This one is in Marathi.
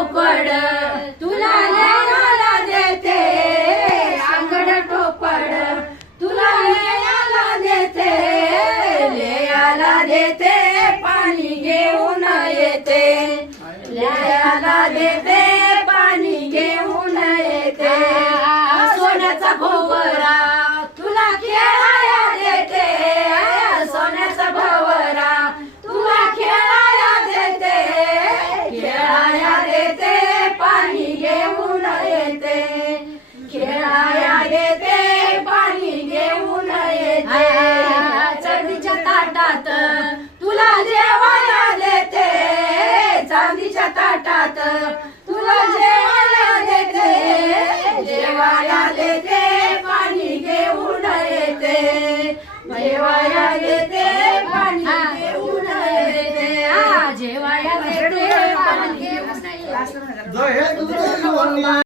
टोपड तुला न्यायला देते अंगड टोपड तुला न्यायला देते न्यायला देते पाणी घेऊन येते न्यायला देते पाणी घेऊन येते सोन्याचा भोवरा तुला खेळाया देते सोन्याचा भोवरा तुला खेळाया देते खेळाया देते पाणी घेऊन येते खेळाया देते पाणी घेऊन येते चांदीच्या ताटात तुला जेवायला देते चांदीच्या ताटात तुला जेवायला देते जेवायला देते पाणी घेऊन येते जेवायला देते पाणी घेऊन येते जेवायला देते पाणी घेऊन येते